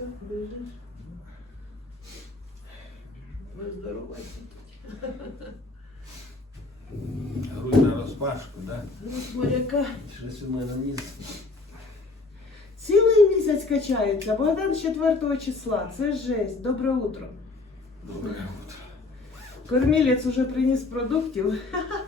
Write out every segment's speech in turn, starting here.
Все, біжиш. Ви здорова Грудь на розпашку, да? Грудь моряка. Щось у мене ніс. Цілий місяць качається. Богдан з 4 числа. Це жесть. Добре утро. Добре утро. Кормілець уже приніс продуктів.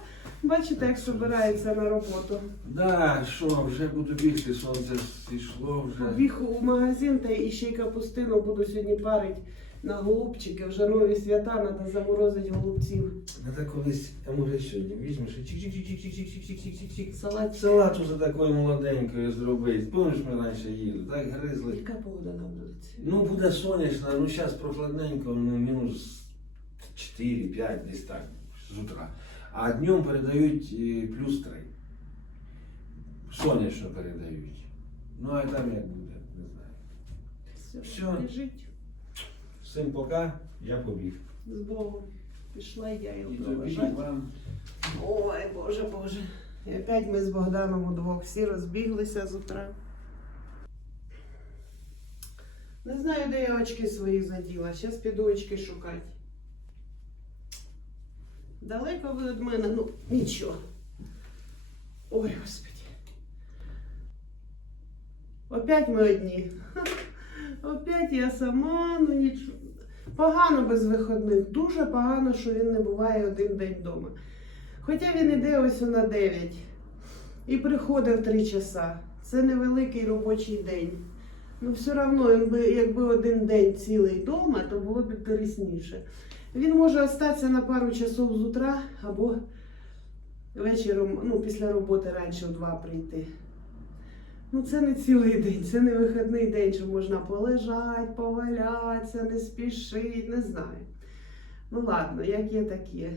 Бачите, як збирається на роботу. Да, що, вже буду бігти, сонце зійшло вже. Біг у магазин та і ще й капустину буду сьогодні парити на голубчики. Вже нові свята, треба заморозити голубців. Надо колись, а може сьогодні візьмеш і чик-чик-чик-чик-чик-чик-чик-чик-чик. Салат. Салат уже такою молоденькою зробити. Помниш, ми раніше їли, так гризли. Яка погода на вулиці? Ну, буде сонячно, ну зараз прохладненько, ну мінус 4-5 десь так з утра. А днем передають е, плюс 3. Сонячно передають. Ну а там як буде, не знаю. Все, біжить Всім пока, я побіг. з Богом. Пішла я і вам. Ой, Боже, Боже. І опять ми з Богданом удвох всі розбіглися з утра. Не знаю, де я очки свої заділа. Зараз піду очки шукати. Далеко ви від мене, ну нічого. Ой, Господи. Опять ми одні. Опять я сама, ну нічого. Погано без виходних. Дуже погано, що він не буває один день вдома. Хоча він іде ось на 9 і приходить в 3 часа. Це невеликий робочий день. Ну, все одно, якби, один день цілий вдома, то було б інтересніше. Він може остатися на пару часов з утра або вечором, ну, після роботи раніше в 2 прийти. Ну, це не цілий день, це не вихідний день, що можна полежати, повалятися, не спішити, не знаю. Ну ладно, як є, так є.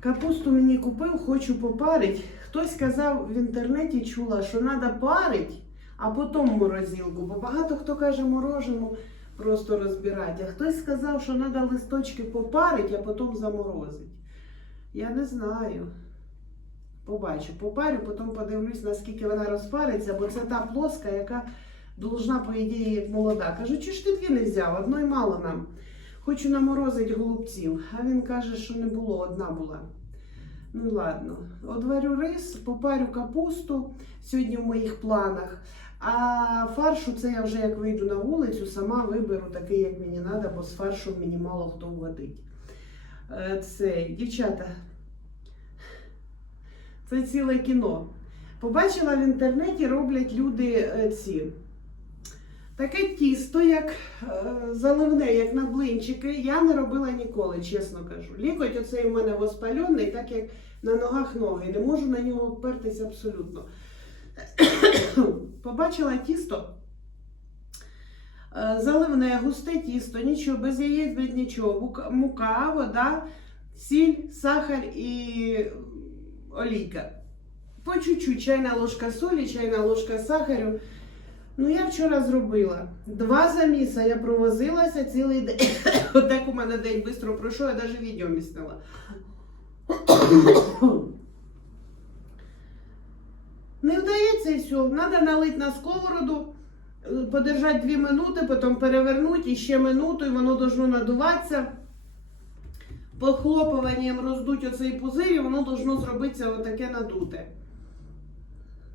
Капусту мені купив, хочу попарити. Хтось казав в інтернеті чула, що треба парити, а потім морозилку. Бо багато хто каже морожену просто розбирати. А хтось сказав, що треба листочки попарити, а потім заморозити. Я не знаю. Побачу, попарю, потім подивлюсь, наскільки вона розпариться, бо це та плоска, яка должна, по ідеї, як молода. Кажу, чи ж ти дві не взяв? Одної мало нам. Хочу наморозити голубців. А він каже, що не було, одна була. Ну ладно, одварю рис, попарю капусту сьогодні в моїх планах. А фаршу це я вже як вийду на вулицю, сама виберу такий, як мені треба, бо з фаршем мені мало хто вгодить. Е, Це, дівчата, це ціле кіно. Побачила в інтернеті, роблять люди е, ці. Таке тісто, як е, заливне, як на блинчики, я не робила ніколи, чесно кажу. Лікоть оцей у мене воспальоний, так як на ногах ноги. Не можу на нього впертися абсолютно. Побачила тісто. е, Заливне, густе тісто, нічого, без яєць, без нічого. Мука- вода, сіль, сахар і олійка. По чуть-чуть чайна ложка солі, чайна ложка сахарю. Ну, я вчора зробила. Два заміса я провозилася цілий день. Отак у мене день швидко пройшов, я навіть відео містила. Не вдається і все. Треба налити на сковороду, е, подержати 2 минути, потім перевернути і ще минуту, і воно должно надуватися. Похлопуванням роздуть оцей пузир, і воно должно зробитися отаке надуте.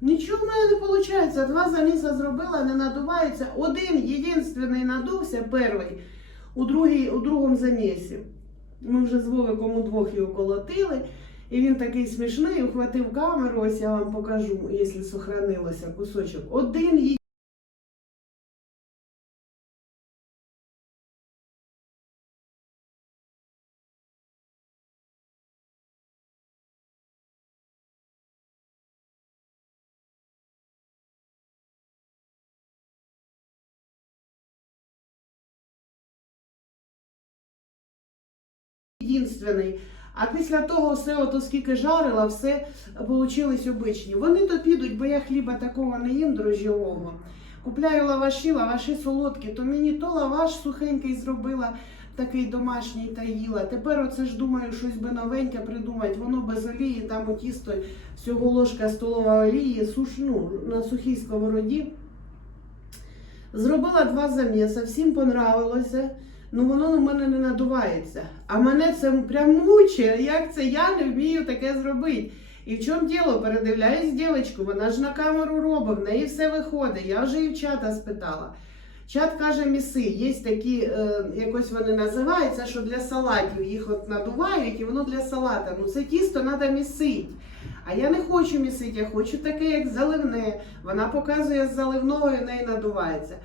Нічого в мене не виходить. Два заміса зробила, не надувається. Один єдинственний надувся, перший, у, другий, у другому замісі. Ми вже з Вовиком удвох його колотили. І він такий смішний, ухватив камеру, ось я вам покажу, якщо сохранилося кусочок. Один єдиний. єдинственний. А після того все, ото скільки жарила, все получились обичні. Вони то підуть, бо я хліба такого не їм дрожжового. Купляю лаваші, лаваші солодкі, то мені то лаваш сухенький зробила, такий домашній та їла. Тепер оце ж думаю, щось би новеньке придумати. Воно без олії, там у тісто всього ложка столова олії, суш, ну, на сухій сковороді. Зробила два заміси, всім понравилося. Ну воно у мене не надувається. А мене це прям мучає. Як це я не вмію таке зробити? І в чому діло? Передивляюсь дівчинку, вона ж на камеру робить, в неї все виходить. Я вже і в чата спитала. Чат каже, міси, є такі, е, якось вони називаються, що для салатів їх от надувають, і воно для салата. Ну це тісто треба місити. А я не хочу місити, я хочу таке, як заливне. Вона показує з заливного і неї надувається.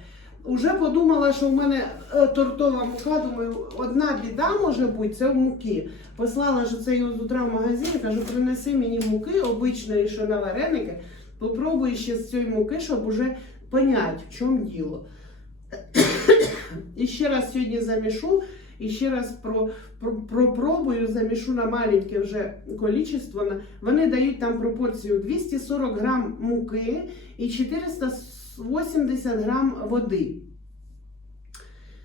Уже подумала, що в мене е, тортова мука. Думаю, одна біда може бути, це в муки. Послала ж це його з утра в магазин, кажу, принеси мені муки обичної, що на вареники. Попробуй ще з цієї муки, щоб уже понять, в чому діло. І ще раз сьогодні замішу, і ще раз про, про, пропробую, замішу на маленьке вже количество. Вони дають там пропорцію 240 грам муки і 480 грам води.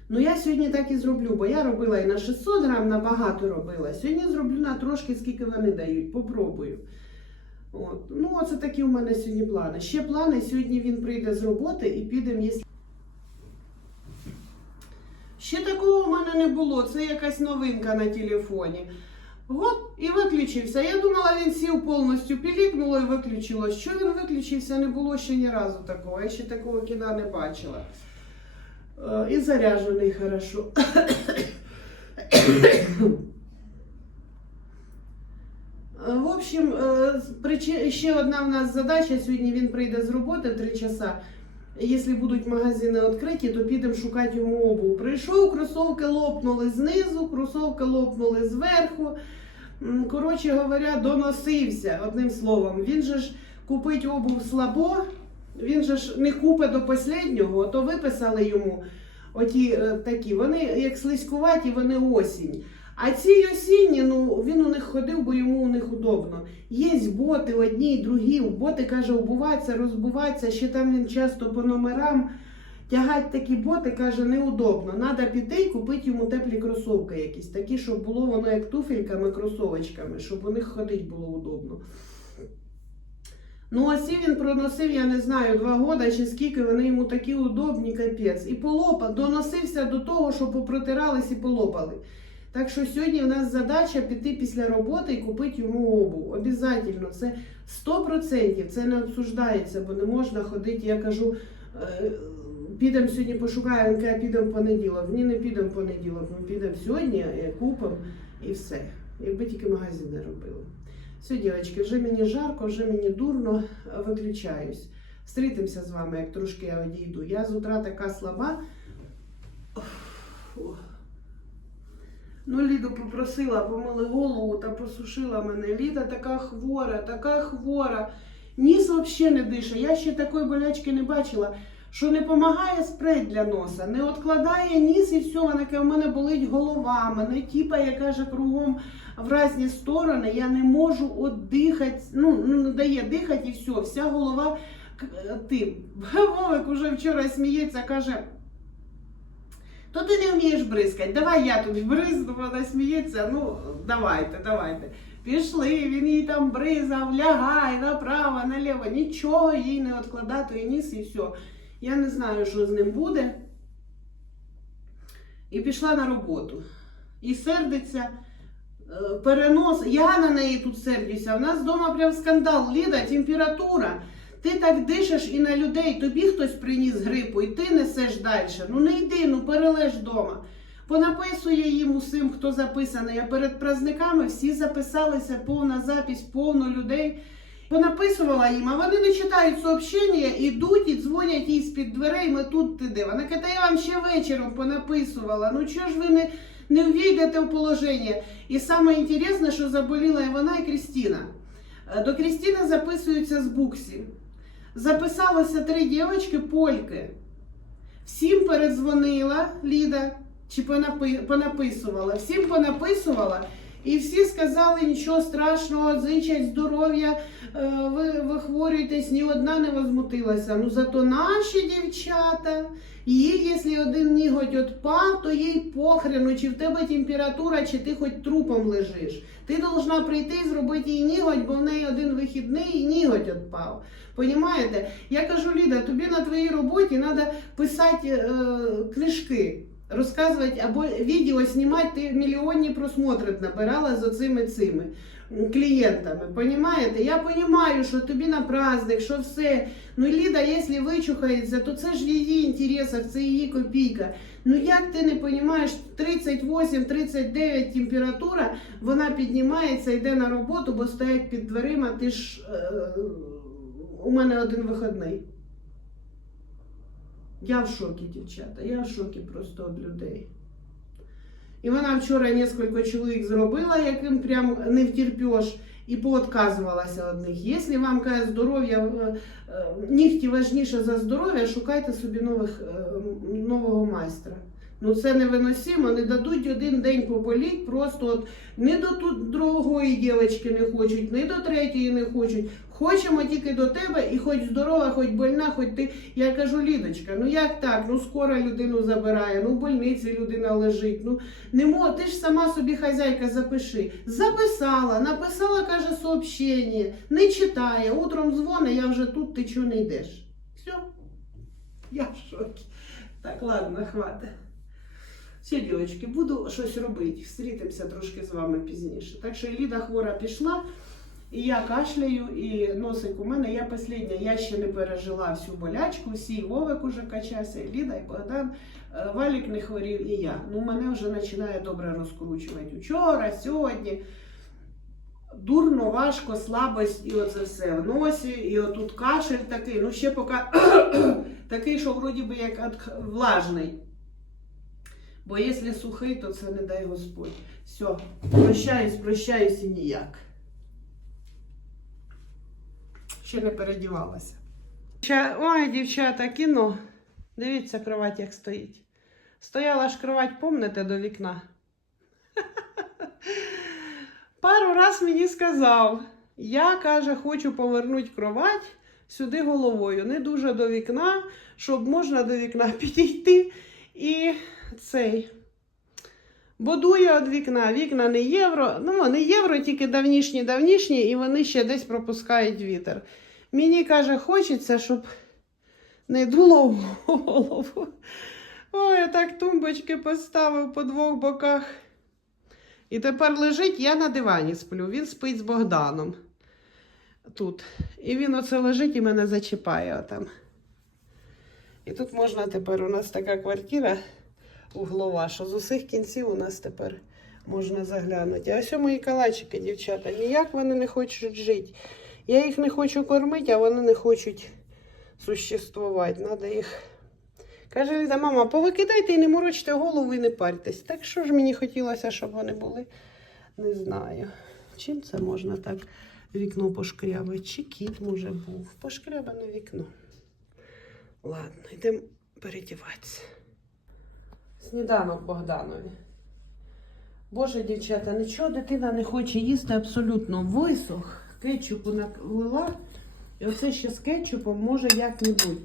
Ну, я сьогодні так і зроблю, бо я робила і на 600 грам, на багато робила. Сьогодні зроблю на трошки, скільки вони дають. Попробую. От. Ну, оце такі у мене сьогодні плани. Ще плани. Сьогодні він прийде з роботи і підемо їсти. Ще такого в мене не було. Це якась новинка на телефоні. Гоп, і виключився. Я думала, він сів повністю, пілікнуло і виключилось. Що він виключився, не було ще ні разу такого. Я ще такого кіна не бачила. Е, І заряджений хорошо. Е, В общем, е, ще одна в нас задача. Сьогодні він прийде з роботи 3 часа. Якщо будуть магазини відкриті, то підемо шукати йому обув. Прийшов, кросовки лопнули знизу, кросовки лопнули зверху. Коротше говоря, доносився одним словом. Він же ж купить обув слабо, він же ж не купить до останнього, то виписали йому оті е, такі. Вони як слизькуваті, вони осінь. А ці осінні, ну він у них ходив, бо йому у них удобно. Є боти одні, другі. Боти каже, обуватися, розбуватися. Ще там він часто по номерам тягать такі боти, каже, неудобно. Надо піти і купити йому теплі кросовки якісь, такі, щоб було воно як туфельками, кросовочками, щоб у них ходити було удобно. Ну, ось і він проносив, я не знаю, два года чи скільки вони йому такі удобні, капець. І полопав, доносився до того, що попротирались і полопали. Так що сьогодні в нас задача піти після роботи і купити йому обув. Обязательно. Це 100%, це не обсуждається, бо не можна ходити. Я кажу, е, підемо сьогодні пошукаємо, він каже, в понеділок. Ні, не підемо в понеділок, ми підемо сьогодні, е, купимо і все. Якби тільки магазини робили. Все, дівчатки, вже мені жарко, вже мені дурно, виключаюсь. Стрітимося з вами, як трошки я одійду. Я з утра така слаба. Ну, Ліду попросила, помили голову та посушила мене. Ліда така хвора, така хвора. Ніс взагалі не дише. Я ще такої болячки не бачила, що не допомагає спрей для носа, не відкладає ніс і все. Вона каже, у мене болить голова, мене тіпає, каже, кругом в різні сторони. Я не можу от дихати, ну, не дає дихати і все. Вся голова тим. Вовик уже вчора сміється, каже. То ти не вмієш бризкати, давай я тобі бризну, вона сміється, ну давайте, давайте. Пішли, він їй там бризав, лягай направо, наліво, нічого їй не відкладати і ніс і все. Я не знаю, що з ним буде. І пішла на роботу. І сердиться, е, перенос. Я на неї тут сердюся. У нас вдома прям скандал. Ліда, температура. Ти так дишиш і на людей, тобі хтось приніс грипу, і ти несеш далі. Ну не йди, ну перележ вдома. Понаписує їм усім, хто записаний. А перед праздниками всі записалися, повна запись, повно людей. Понаписувала їм, а вони не читають сообщення, ідуть і дзвонять їй з-під дверей, ми тут ти де. Вона каже, «Та я вам ще вечором понаписувала. Ну чого ж ви не, не ввійдете в положення? І саме інтересне, що заболіла і вона, і Крістіна. Е, До Крістіни записуються з буксі. Записалося три дівчатки польки. Всім передзвонила Ліда, чи понапи- понаписувала, всім понаписувала. І всі сказали, нічого страшного, зичать здоров'я, е, ви, ви хворюєтесь, ні одна не возмутилася. Ну зато наші дівчата, їй, якщо один ніготь отпав, то їй похрену, чи в тебе температура, чи ти хоч трупом лежиш. Ти должна прийти і зробити їй ніготь, бо в неї один вихідний і ніготь отпав. Понімаєте? Я кажу, Ліда, тобі на твоїй роботі треба писати е, книжки, розказувати або відео знімати, ти мільйонні просмотри набирала з оцими цими клієнтами. Понімаєте? Я розумію, що тобі на праздник, що все. Ну, Ліда, якщо вичухається, то це ж в її інтересах, це її копійка. Ну як ти не розумієш, 38-39 температура, вона піднімається, йде на роботу, бо стоять під дверима, ти ж е, у мене один вихідний. Я в шокі, дівчата, я в шокі просто від людей. І вона вчора несколько чоловік зробила, яким прям не втерпеш, і поотказувалася від них. Якщо вам каже здоров'я, е, е, нігті важніше за здоров'я, шукайте собі нових, е, нового майстра. Ну це невиносимо, не дадуть один день поболіть, просто от не до тут другої дівчинки не хочуть, не до третьої не хочуть. Хочемо тільки до тебе, і хоч здорова, хоч больна, хоч ти. Я кажу, Лідочка, ну як так? Ну скоро людину забирає, ну в больниці людина лежить. Ну не мо, ти ж сама собі хазяйка запиши. Записала, написала, каже, сообщення, не читає. Утром дзвони, я вже тут, ти чого не йдеш. Все, я в шокі. Так, ладно, хватить. Все, дівчатки, буду щось робити. Встрітимося трошки з вами пізніше. Так що Ліда хвора пішла, і я кашляю, і носик у мене. Я последня, я ще не пережила всю болячку, всі Вовик уже качався, і Ліда, і Богдан. Е, Валік не хворів, і я. Ну, мене вже починає добре розкручувати. Вчора, сьогодні. Дурно, важко, слабость, і оце все в носі, і отут кашель такий. Ну, ще поки такий, що вроді би як влажний. Бо якщо сухий, то це не дай Господь. Все, прощаюсь, прощаюсь і ніяк. Ще не передівалася. Ой, дівчата, кіно. Дивіться, кровать як стоїть. Стояла ж кровать, помните, до вікна. Пару раз мені сказав, я каже, хочу повернути кровать сюди головою, не дуже до вікна, щоб можна до вікна підійти і цей. Будує від вікна. Вікна не євро. Ну, не євро, тільки давнішні, давнішні, і вони ще десь пропускають вітер. Мені каже, хочеться, щоб не дуло в голову. Ой, я так тумбочки поставив по двох боках. І тепер лежить, я на дивані сплю. Він спить з Богданом. Тут. І він оце лежить і мене зачіпає отам. І тут можна тепер у нас така квартира углова, що з усіх кінців у нас тепер можна заглянути. А ось мої калачики, дівчата, ніяк вони не хочуть жити. Я їх не хочу кормити, а вони не хочуть существувати. Надо їх. Каже Ліда, мама, повикидайте і не морочте голову і не парьтесь. Так що ж мені хотілося, щоб вони були? Не знаю. Чим це можна так вікно пошкрябати? Чи кіт, може, був? Пошкрябане вікно. Ладно, йдемо передіватися. Сніданок Богданові. Боже, дівчата, нічого дитина не хоче їсти абсолютно висох. Кетчупу налила. І оце ще з кетчупом може як-небудь.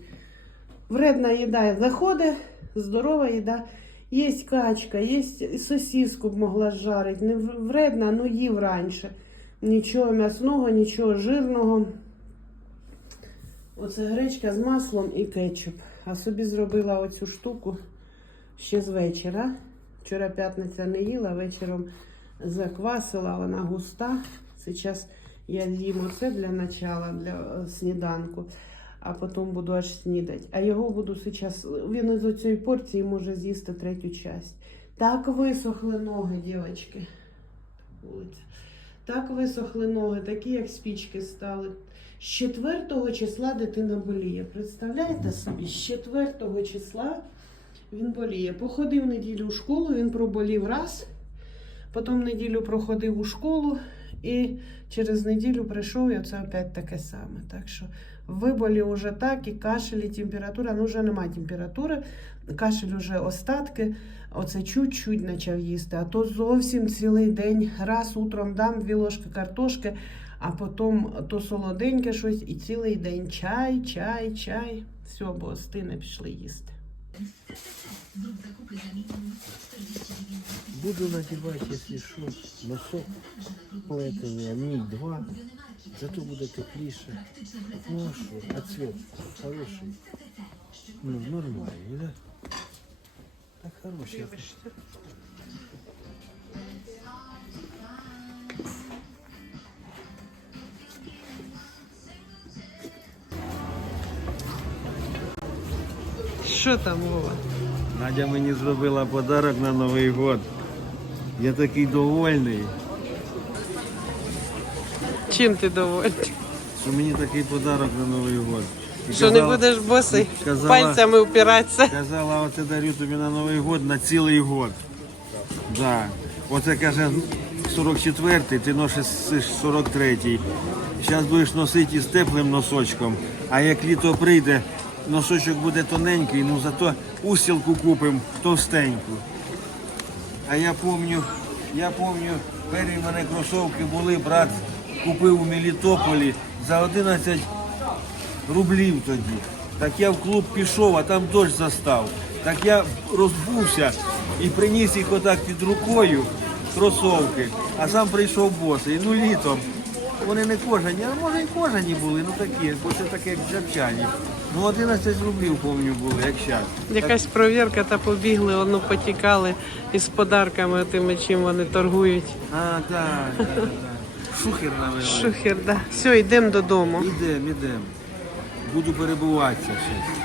Вредна їда заходить, здорова їда. Є качка, є сосиску б могла жарити. Не вредна, ну їв раніше. Нічого м'ясного, нічого жирного. Оце гречка з маслом і кетчуп. А собі зробила оцю штуку ще з вечора. Вчора п'ятниця не їла, вечором заквасила, вона густа. Зараз я їм оце для начала, для е, сніданку, а потім буду аж снідати. А його буду зараз, він із цієї порції може з'їсти третю часть. Так висохли ноги, дівчатки. Так висохли ноги, такі як спічки стали. З 4 числа дитина боліє. Представляєте собі, з 4 числа він боліє. Походив неділю в школу, він проболів раз, потім неділю проходив у школу і через неділю прийшов, і це опять таке саме. Так що Виболі вже так, і кашель, і температура, ну вже немає температури, кашель уже остатки, оце чуть-чуть почав їсти, а то зовсім цілий день. Раз утром дам дві ложки картошки, а потім то солоденьке щось, і цілий день чай, чай, чай. Все, бо стине пішли їсти. Буду надевать, если что, носок поэтому аминь 2, зато буде тепліше. Ну а що, а цвет хороший. Ну, нормальний, да? Так хороший. Що там, Вова? Надя мені зробила подарок на Новий год. Я такий довольний, Чим ти довольний? що мені такий подарок на Новий год. І Що не будеш босий казала- пальцями впиратися? Казала, оце дарю тобі на Новий год на цілий год. Да. Оце каже 44-й, ти носиш 43-й. Зараз будеш носити із теплим носочком, а як літо прийде, носочок буде тоненький, ну зато устілку купимо товстеньку. А я пам'ятаю, я пам'ятаю, перші мене кросовки були, брат купив у Мелітополі за 11 рублів тоді. Так я в клуб пішов, а там дощ застав. Так я розбувся і приніс їх отак під рукою, кросовки, а сам прийшов босий. Ну літом. Вони не кожані, а може і кожані були, ну такі, бо це таке джапчані. Ну 11 рублів, пам'ятаю, було, як зараз. Якась провірка та побігли, воно потікали із подарками тими, чим вони торгують. А, так, так, так. Шухер навели. Шухер, да. Все, йдемо додому. Ідемо, йдемо. Буду перебуватися ще.